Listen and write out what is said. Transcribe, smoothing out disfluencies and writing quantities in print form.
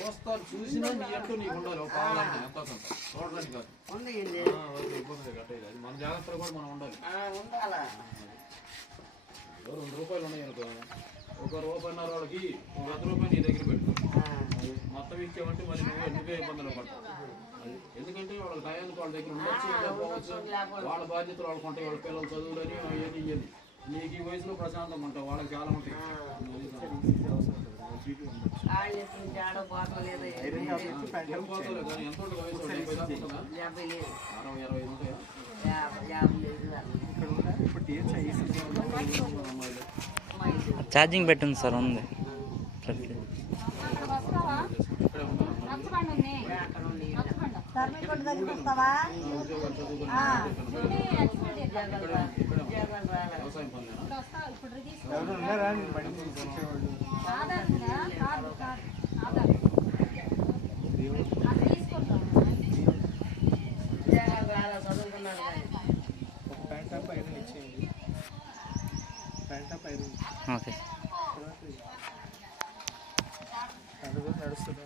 చూస్తాను చూసినా నీ అంటూ నీకు ఉండాలి ఎంత చూడడానికి కాదు మన జాగ్రత్తలు కూడా మనం ఉండాలి. ₹2 ఉన్నాయి అనుకో, ₹1.5 వాళ్ళకి ₹100 నీ దగ్గర పెట్టుకో. మొత్తం ఇచ్చామంటే మరి నువ్వే ఇబ్బందులు పడతావు. ఎందుకంటే వాళ్ళకి టయానికి వాళ్ళ దగ్గర ఉండొచ్చు పోవచ్చు, వాళ్ళ బాధ్యతలు వాళ్ళకు ఉంటాయి, వాళ్ళ పిల్లలు చదువులని అవన్నీ ఇవ్వాలి. నీకు ఈ వయసులో ప్రశాంతంగా ఉంటావు, వాళ్ళకి చాలా ఉంటాయి. ఏం పోతలేదు కానీ ఎంత ఉంటుంది వయసు? 70 దాకా ఉంటుందా? 60-65 ఉంటాయా? ఛార్జింగ్ పెట్టింది సార్, ఉంది. ఓకే నడుస్తుందా?